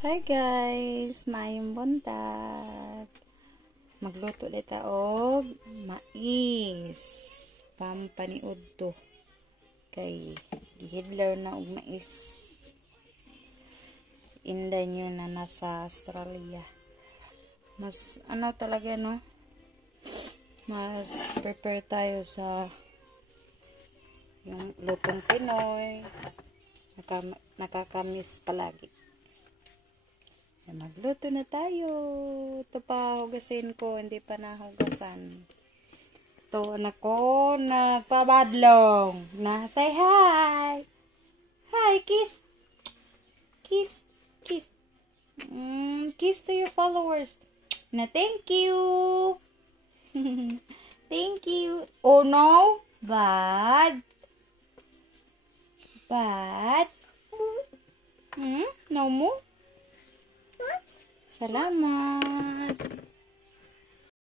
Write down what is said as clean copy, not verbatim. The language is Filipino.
Hi guys, maayong buntag. Magluto dito og mais, pampaniud to. Kay gihidlaw na og mais. Inday nyo na nasa Australia. Mas ano talaga no? Mas prepare tayo sa yung lutong Pinoy. Nakakamiss palagi. Magluto na tayo. Ito pa, hugasin ko. Hindi pa nahugasan. Ito, anak ko, nagpabadlong. Say hi. Hi, kiss. Kiss. Kiss. Kiss to your followers. Na thank you. Thank you. Oh no. Bad. Bad. No more. Salamat.